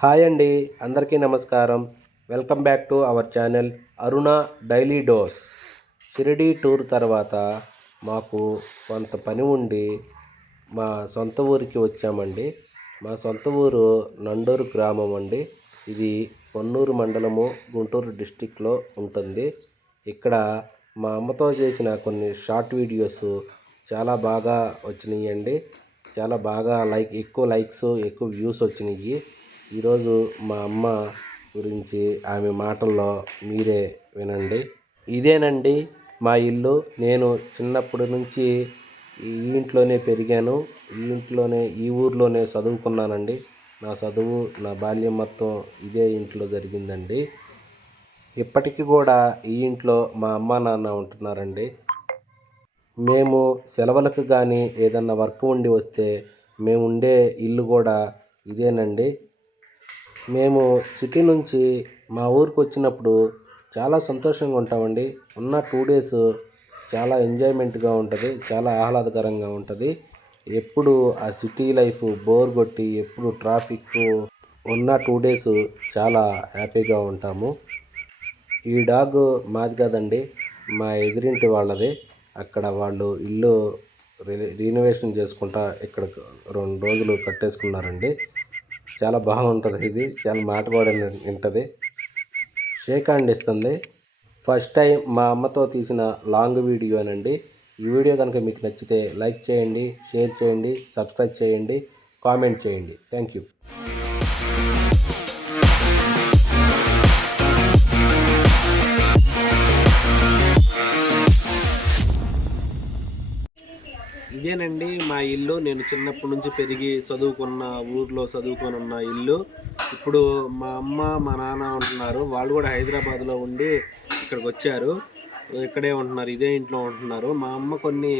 Hi అండి, అందరికీ నమస్కారం. Welcome back to our channel Aruna daily dose. Shirdi tour తర్వాత మాకు కొంత పని ఉండి మా సొంత ఊరికి వచ్చామండి. మా సొంత ఊరు నండూరు గ్రామం అండి. ఇది పొన్నూరు మండలము, గుంటూరు డిస్టిక్లో ఉంటుంది. ఇక్కడ మా అమ్మతో చేసిన కొన్ని షార్ట్ వీడియోస్ చాలా బాగా వచ్చినాయండి. చాలా బాగా ఎక్కువ లైక్స్, ఎక్కువ వ్యూస్ వచ్చినాయి. ఈరోజు మా అమ్మ గురించి ఆమె మాటల్లో మీరే వినండి. ఇదేనండి మా ఇల్లు. నేను చిన్నప్పటి నుంచి ఈ ఇంట్లోనే పెరిగాను. ఈ ఊర్లోనే చదువుకున్నానండి. నా చదువు, నా బాల్యం మొత్తం ఇదే ఇంట్లో జరిగిందండి. ఇప్పటికీ కూడా ఈ ఇంట్లో మా అమ్మ నాన్న ఉంటున్నారండి. మేము సెలవులకు కానీ ఏదన్నా వర్క్ ఉండి వస్తే మేము ఉండే ఇల్లు కూడా ఇదేనండి. మేము సిటీ నుంచి మా ఊరికి వచ్చినప్పుడు చాలా సంతోషంగా ఉంటామండి. ఉన్న 2 డేస్ చాలా ఎంజాయ్మెంట్గా ఉంటుంది, చాలా ఆహ్లాదకరంగా ఉంటుంది. ఎప్పుడు ఆ సిటీ లైఫ్ బోర్ కొట్టి ఎప్పుడు ట్రాఫిక్ ఉన్న 2 డేస్ చాలా హ్యాపీగా ఉంటాము. ఈ డాగ్ మాది కాదండి, మా ఎదురింటి వాళ్ళది. అక్కడ వాళ్ళు ఇల్లు రీనోవేషన్ చేసుకుంటా ఇక్కడ 2 రోజులు కట్టేసుకున్నారండి. చాలా బాగుంటుంది. ఇది చాలా మాట కూడా వింటుంది, షేక్ హ్యాండ్ ఇస్తుంది. ఫస్ట్ టైం మా అమ్మతో తీసిన లాంగ్ వీడియోనండి. ఈ వీడియో కనుక మీకు నచ్చితే లైక్ చేయండి, షేర్ చేయండి, సబ్స్క్రైబ్ చేయండి, కామెంట్ చేయండి. Thank you. ఇదేనండి మా ఇల్లు. నేను చిన్నప్పటి నుంచి పెరిగి చదువుకున్న ఊర్లో చదువుకొని ఇల్లు. ఇప్పుడు మా అమ్మ, మా నాన్న ఉంటున్నారు. వాళ్ళు కూడా హైదరాబాద్లో ఉండి ఇక్కడికి వచ్చారు. ఇక్కడే ఉంటున్నారు, ఇదే ఇంట్లో ఉంటున్నారు. మా అమ్మ కొన్ని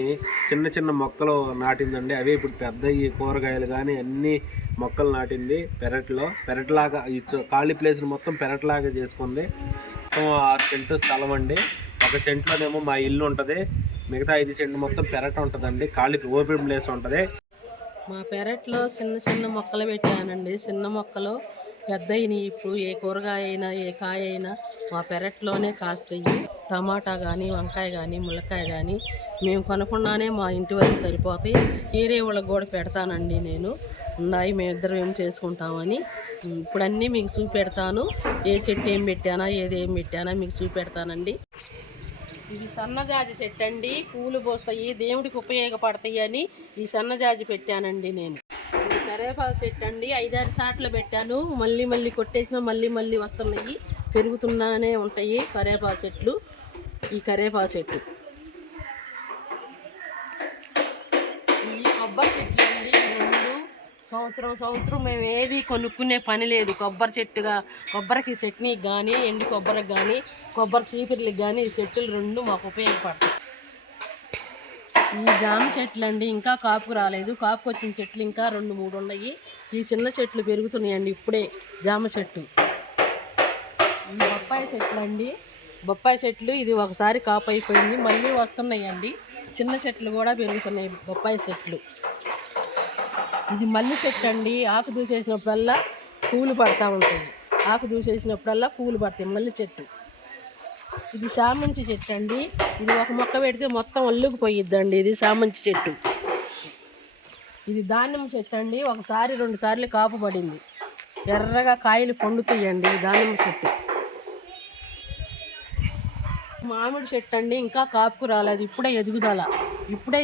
చిన్న చిన్న మొక్కలు నాటిందండి. అవే ఇప్పుడు పెద్దవి, కూరగాయలు కానీ అన్ని మొక్కలు నాటింది పెరట్లాగా. ఖాళీ ప్లేస్ని మొత్తం పెరట్లాగా చేసుకుంది. మొత్తం 6 సెంటు స్థలం అండి. 1 సెంట్లోనేమో మా ఇల్లు ఉంటుంది, మిగతా 5 సెంట్లు మొత్తం పెరట్ ఉంటుందండి. ఖాళీ ఓపెన్ ప్లేస్ ఉంటుంది. మా పెరట్లో చిన్న చిన్న మొక్కలు పెట్టానండి. చిన్న మొక్కలు పెద్దయినాయి. ఇప్పుడు ఏ కూరగాయ అయినా, ఏ కాయ అయినా మా పెరట్లోనే కాస్తాయి. టమాటా కానీ, వంకాయ కానీ, ములక్కాయ కానీ మేము కొనకుండానే మా ఇంటి వరకు సరిపోతాయి. ఏరే వాళ్ళకి కూడా పెడతానండి. నేను ఉన్నాయి, మేమిద్దరం ఏం చేసుకుంటామని. ఇప్పుడు అన్నీ మీకు చూపెడతాను. ఏ చెట్టు ఏం పెట్టానా, ఏం పెట్టానా మీకు చూపెడతానండి. ఇది సన్నజాజి చెట్టు అండి. పూలు పోస్తాయి, దేవుడికి ఉపయోగపడతాయి అని ఈ సన్నజాజి పెట్టానండి నేను. ఇది కరివేపాకు చెట్టు అండి. 5-6 సార్లు పెట్టాను. మళ్ళీ కొట్టేసినా మళ్ళీ వస్తున్నాయి, పెరుగుతున్నానే ఉంటాయి కరివేపాకు చెట్లు. ఈ కరివేపాకు చెట్టు, ఈ కొబ్బరి చెట్లు అండి. సంవత్సరం మేము ఏది కొనుక్కునే పని లేదు. కొబ్బరికి చట్నీకి కానీ, ఎండు కొబ్బరికి కానీ, కొబ్బరి చీపిర్లకు కానీ ఈ చెట్లు 2 మాకు ఉపయోగపడతాయి. ఈ జామ చెట్లు అండి, ఇంకా కాపుకు రాలేదు. కాపుకు వచ్చిన చెట్లు ఇంకా 2-3 ఉన్నాయి. ఈ చిన్న చెట్లు పెరుగుతున్నాయండి ఇప్పుడే. జామ చెట్టు, ఈ బొప్పాయి చెట్లు అండి. బొప్పాయి చెట్లు ఇది ఒకసారి కాపు అయిపోయింది, మళ్ళీ వస్తున్నాయండి. చిన్న చెట్లు కూడా పెరుగుతున్నాయి, బొప్పాయి చెట్లు. ఇది మల్లె చెట్టు అండి. ఆకు దూసేసినప్పుడల్లా పూలు పడతా ఉంటాయి. ఆకు దూసేసినప్పుడల్లా పూలు పడతాయి, మల్లె చెట్టు. ఇది చామంతి చెట్టు అండి. ఇది ఒక మొక్క పెడితే మొత్తం అల్లుకుపోయిద్దండి. ఇది చామంతి చెట్టు. ఇది దానిమ్మ చెట్టు అండి. 1-2 సార్లు కాపు పడింది. ఎర్రగా కాయలు పండుతాయండి ఈ దానిమ్మ చెట్టు. మామిడి చెట్టు అండి. ఇంకా కాపుకు రాలేదు, ఇప్పుడే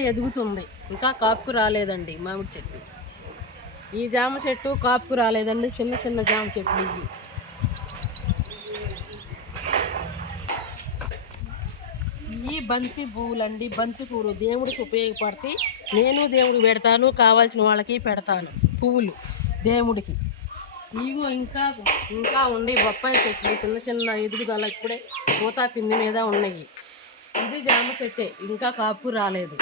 ఎదుగుతుంది. ఇంకా కాపుకు రాలేదండి మామిడి చెట్టు. ఈ జామ చెట్టు కాపుకు రాలేదండి. చిన్న జామ చెట్లు ఇవి. ఈ బంతి పువ్వులండి. బంతి పువ్వులు దేవుడికి ఉపయోగపడతాయి. నేను దేవుడికి పెడతాను, కావాల్సిన వాళ్ళకి పెడతాను పువ్వులు దేవుడికి. ఇగో ఇంకా ఉండి బొప్పాయి చెట్లు చిన్న ఎదుగుదల ఇప్పుడే పూతా పిండి మీద ఉన్నాయి. ఇది జామ చెట్టే, ఇంకా కాపు రాలేదు.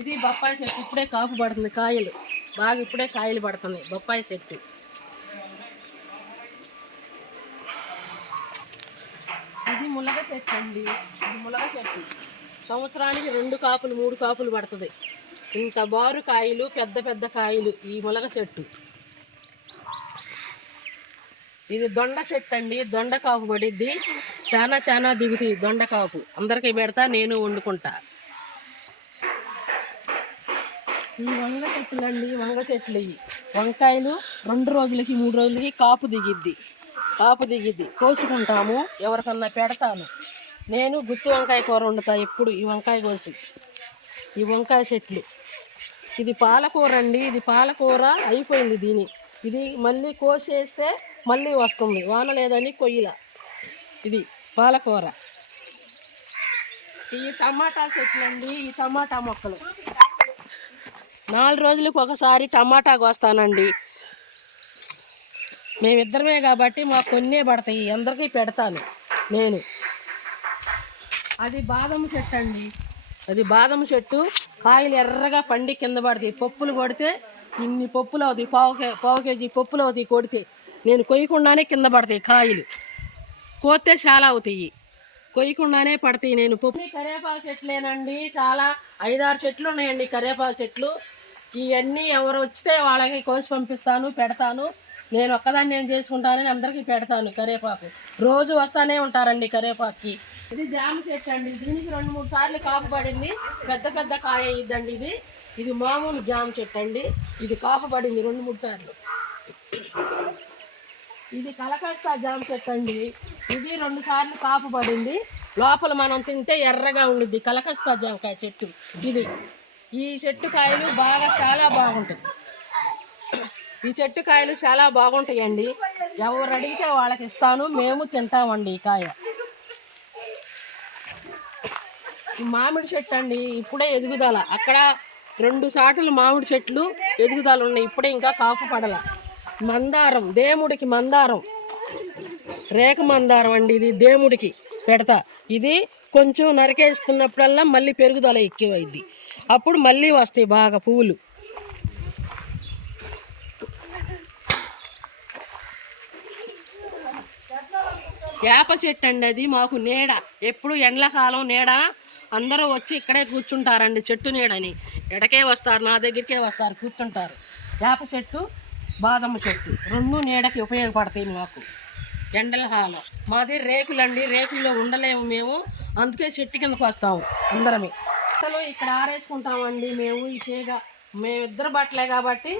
ఇది బొప్పాయి చెట్టు. ఇప్పుడే కాపు పడుతుంది, కాయలు బాగా ఇప్పుడే కాయలు పడుతున్నాయి బొప్పాయి చెట్టు. ఇది ములగ చెట్టు అండి. ఇది ములగ చెట్టు. సంవత్సరానికి 2 కాపులు 3 కాపులు పడుతుంది. ఇంత బారు కాయలు, పెద్ద పెద్ద కాయలు ఈ ములగ చెట్టు. ఇది దొండ చెట్టు అండి. దొండ కాపు పడిద్ది. చాలా దిగుతాయి దొండ కాపు. అందరికీ పెడతా, నేను వండుకుంటా. ఈ వంగ చెట్లు అండి, వంగ చెట్లు ఇవి. వంకాయలు 2 రోజులకి 3 రోజులకి కాపు దిగిద్ది. కోసుకుంటాము, ఎవరికన్నా పెడతాను. నేను గుత్తి వంకాయ కూర వండుతా ఎప్పుడు ఈ వంకాయ కోసి. ఈ వంకాయ చెట్లు. ఇది పాలకూర అండి. ఇది పాలకూర అయిపోయింది. ఇది మళ్ళీ కోసేస్తే మళ్ళీ వస్తుంది. వాన లేదని కొయ్యలా. ఇది పాలకూర. ఈ టమాటా చెట్లు అండి. ఈ టమాటా మొక్కలు 4 రోజులకు ఒకసారి టమాటా కోస్తానండి. మేమిద్దరమే కాబట్టి మాకు కొన్నే పడతాయి, అందరికీ పెడతాను నేను. అది బాదం చెట్టు అండి. అది బాదం చెట్టు. కాయలు ఎర్రగా పండి కింద పడతాయి. పప్పులు కొడితే ఇన్ని పప్పులు అవుతాయి. పావు కేజీ పప్పులు అవుతాయి కొడితే. నేను కొయ్యకుండానే కింద పడతాయి కాయలు. కోస్తే చాలా అవుతాయి, కొయ్యకుండానే పడతాయి. నేను పప్పు. కరివేపాకు చెట్లేనండి. చాలా 5-6 చెట్లు ఉన్నాయండి కరివేపాకు చెట్లు. ఇవన్నీ ఎవరు వచ్చితే వాళ్ళకి కోసి పంపిస్తాను, పెడతాను. నేను ఒక్కదాన్ని నేను చేసుకుంటానని అందరికీ పెడతాను కరివేపాకు. రోజు వస్తానే ఉంటారండి కరివేపాకుకి. ఇది జామ చెట్టు అండి. దీనికి 2-3 సార్లు కాపు పడింది. పెద్ద కాయ ఇద్దండి. ఇది మామూలు జామ చెట్టు అండి. ఇది కాపు పడింది 2-3 సార్లు. ఇది కలకత్తా జామ చెట్టు అండి. ఇది 2 సార్లు కాపు పడింది. లోపల మనం తింటే ఎర్రగా ఉండిద్ది కలకత్తా జామకాయ చెట్టు. ఈ చెట్టు కాయలు చాలా బాగుంటాయి. ఈ చెట్టు కాయలు చాలా బాగుంటాయండి. ఎవరు అడిగితే వాళ్ళకి ఇస్తాను, మేము తింటామండి ఈ కాయ. ఈ మామిడి చెట్టు అండి. ఇప్పుడే ఎదుగుదల. అక్కడ 2 సాటులు మామిడి చెట్లు ఎదుగుదల ఉన్నాయి. ఇప్పుడే ఇంకా కాపు పడల. మందారం, దేవుడికి మందారం, రేఖ మందారం అండి. ఇది దేవుడికి పెడతా. ఇది కొంచెం నరికేస్తున్నప్పుడల్లా మళ్ళీ పెరుగుదల ఎక్కువైద్ది. అప్పుడు మళ్ళీ వస్తాయి బాగా పువ్వులు. వేప చెట్టు అండి. అది మాకు నీడ. ఎప్పుడు ఎండాకాలం నీడ. అందరూ వచ్చి ఇక్కడే కూర్చుంటారండి చెట్టు నీడని. ఎడకే వస్తారు, నా దగ్గరికే వస్తారు, కూర్చుంటారు. వేప చెట్టు, బాదం చెట్టు 2 నీడకి ఉపయోగపడతాయి మాకు ఎండల కాలం. మాది రేకులండి. రేకుల్లో ఉండలేము మేము, అందుకే చెట్టు కిందకు వస్తాము అందరమే. అసలు ఇక్కడ ఆరేసుకుంటామండి మేము. ఈ తీగ మేమిద్దరు బట్టలే కాబట్టి,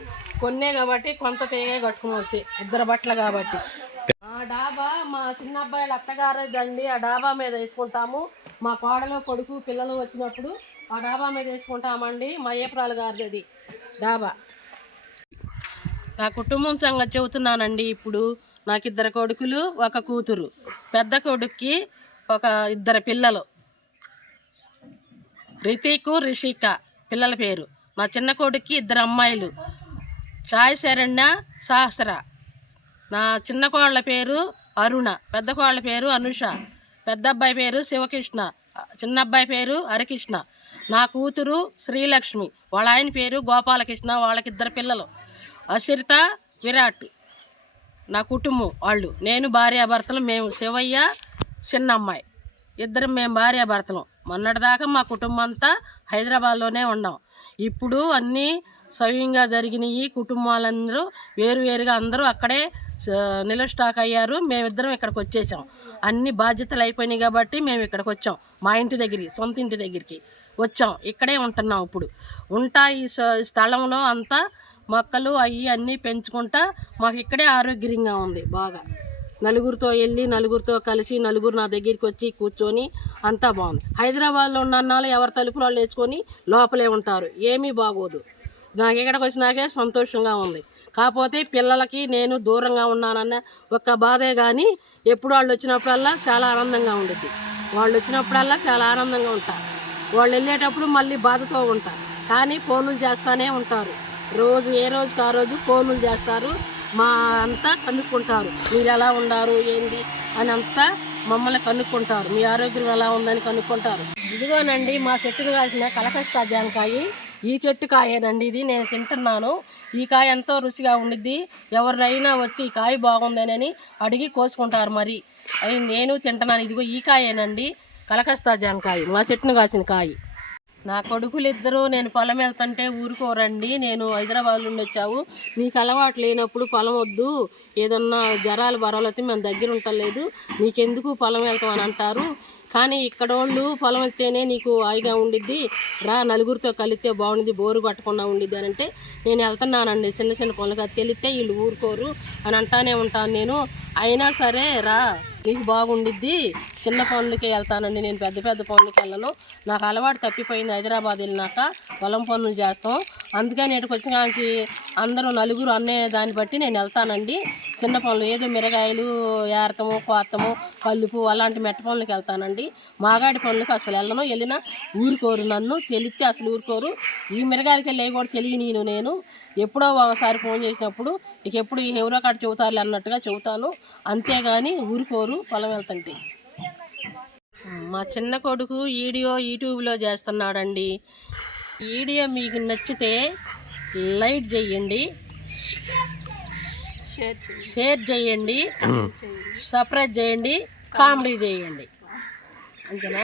కొన్నే కాబట్టి కొంత తీగే కట్టుకుని వచ్చి 2 బట్టలు కాబట్టి. ఆ డాబా మా చిన్న అబ్బాయిల అత్తగారేదండి. ఆ డాబా మీద వేసుకుంటాము. మా కోడలు, కొడుకు, పిల్లలు వచ్చినప్పుడు ఆ డాబా మీద వేసుకుంటామండి. మా ఏప్రాలు గారిది డాబా. నా కుటుంబం సంగతి చెబుతున్నానండి. ఇప్పుడు నాకు 2 కొడుకులు, 1 కూతురు. పెద్ద కొడుక్కి 2 పిల్లలు, రితికు, రిషిక పిల్లల పేరు. మా చిన్న కొడుక్కి 2 అమ్మాయిలు, చాయ్ శరణ్య, సహస్ర. నా చిన్న కోళ్ళ పేరు అరుణ, పెద్ద కోళ్ళ పేరు అనుష. పెద్ద అబ్బాయి పేరు శివకృష్ణ, చిన్న అబ్బాయి పేరు హరికృష్ణ. నా కూతురు శ్రీలక్ష్మి, వాళ్ళ ఆయన పేరు గోపాలకృష్ణ. వాళ్ళకి 2 పిల్లలు, అసిరిత, విరాట్. నా కుటుంబం వాళ్ళు. నేను భార్యాభర్తలు. మేము శివయ్య, చిన్న అమ్మాయి, 2 మేము భార్యాభర్తలు. మొన్నటిదాకా మా కుటుంబం అంతా హైదరాబాద్లోనే ఉన్నాం. ఇప్పుడు అన్నీ సవ్యంగా జరిగినాయి. కుటుంబాలందరూ వేరువేరుగా అందరూ అక్కడే నిలస్టాక్ అయ్యారు. మేమిద్దరం ఇక్కడికి వచ్చేసాం. అన్ని బాధ్యతలు అయిపోయినాయి కాబట్టి మేము ఇక్కడికి వచ్చాం. మా ఇంటి దగ్గరికి, సొంత ఇంటి దగ్గరికి వచ్చాం. ఇక్కడే ఉంటున్నాం. ఇప్పుడు ఈ స్థలంలో అంతా మొక్కలు అన్నీ పెంచుకుంటా మాకు ఇక్కడే ఆరోగ్యంగా ఉంది బాగా. నలుగురితో వెళ్ళి, నలుగురితో కలిసి, నలుగురు నా దగ్గరికి వచ్చి కూర్చొని అంతా బాగుంది. హైదరాబాద్లో ఉన్న అన్నాళ్ళు ఎవరి తలుపులు వాళ్ళు వేసుకొని లోపలే ఉంటారు. ఏమీ బాగోదు. నాకు ఇక్కడికి వచ్చినాకే సంతోషంగా ఉంది. కాకపోతే పిల్లలకి నేను దూరంగా ఉన్నానన్న ఒక్క బాధే కానీ ఎప్పుడు వాళ్ళు వచ్చినప్పుడల్లా చాలా ఆనందంగా ఉంటుంది. వాళ్ళు వచ్చినప్పుడల్లా చాలా ఆనందంగా ఉంటారు. వాళ్ళు వెళ్ళేటప్పుడు మళ్ళీ బాధతో ఉంటారు. కానీ ఫోన్లు చేస్తూనే ఉంటారు. ఏ రోజుకి ఆ రోజు ఫోన్లు చేస్తారు. మా అంతా కనుక్కుంటారు. మీరు ఎలా ఉన్నారు ఏంది అని అంతా మమ్మల్ని కనుక్కుంటారు. మీ ఆరోగ్యం ఎలా ఉందని కనుక్కుంటారు. ఇదిగోనండి మా చెట్టుకు కాసిన కలకత్తా జామకాయ. ఈ చెట్టు కాయేనండి. ఇది నేను తింటున్నాను. ఈ కాయ ఎంతో రుచిగా ఉండిద్ది. ఎవరైనా వచ్చి ఈ కాయ బాగుందేనని అడిగి కోసుకుంటారు. మరి అది నేను తింటున్నాను. ఇదిగో ఈ కాయేనండి కలకత్తా జామకాయ, మా చెట్టును కాసిన కాయ. నా కొడుకులు ఇద్దరు నేను పొలం వెళ్తుంటే ఊరుకోరండి, నేను హైదరాబాద్ నుండి వచ్చావు, నీకు అలవాటు లేనప్పుడు పొలం వద్దు, ఏదన్నా జ్వరాలు బరాలు అయితే మేము దగ్గర ఉండలేదు, నీకెందుకు పొలం వెళ్తాం అని అంటారు. కానీ ఇక్కడ వాళ్ళు పొలం వెళ్తేనే నీకు హాయిగా ఉండిద్ది, రా నలుగురితో కలిస్తే బాగుండిద్ది, బోరు పట్టకుండా ఉండిద్ది అని అంటే నేను వెళ్తున్నానండి. చిన్న చిన్న పనులకు అది తెలిస్తే వీళ్ళు ఊరుకోరు అని అంటానే ఉంటాను నేను. అయినా సరే రా నీకు బాగుండిద్ది, చిన్న పనులకే వెళ్తానండి, నేను పెద్ద పెద్ద పనులకి వెళ్ళను, నాకు అలవాటు తప్పిపోయింది. హైదరాబాద్ వెళ్ళినాక పొలం పనులు చేస్తాం, అందుకని ఇక్కడికి వచ్చినానికి అందరూ నలుగురు అనే దాన్ని బట్టి నేను వెళ్తానండి. చిన్న పనులు ఏదో మిరగాయలు ఏరతము, కోత్తము, కలుపు అలాంటి మెట్ట పనులకి వెళ్తానండి. మాగాడి పనులకి అసలు వెళ్ళను, వెళ్ళినా ఊరుకోరు, నన్ను తెలిస్తే అసలు ఊరుకోరు. ఈ మిరగాయలకి వెళ్ళి కూడా తెలియని నేను ఎప్పుడో ఒకసారి ఫోన్ చేసినప్పుడు ఇక ఎప్పుడు ఎవరో కాడ చెబుతారులే అన్నట్టుగా చెబుతాను, అంతేగాని ఊరుకోరు పొలం వెళ్తుంటే. మా చిన్న కొడుకు వీడియో యూట్యూబ్లో చేస్తున్నాడండి. వీడియో మీకు నచ్చితే లైక్ చేయండి, షేర్ చేయండి, సబ్స్క్రైబ్ చేయండి, కామెడీ చేయండి, అంతేనా.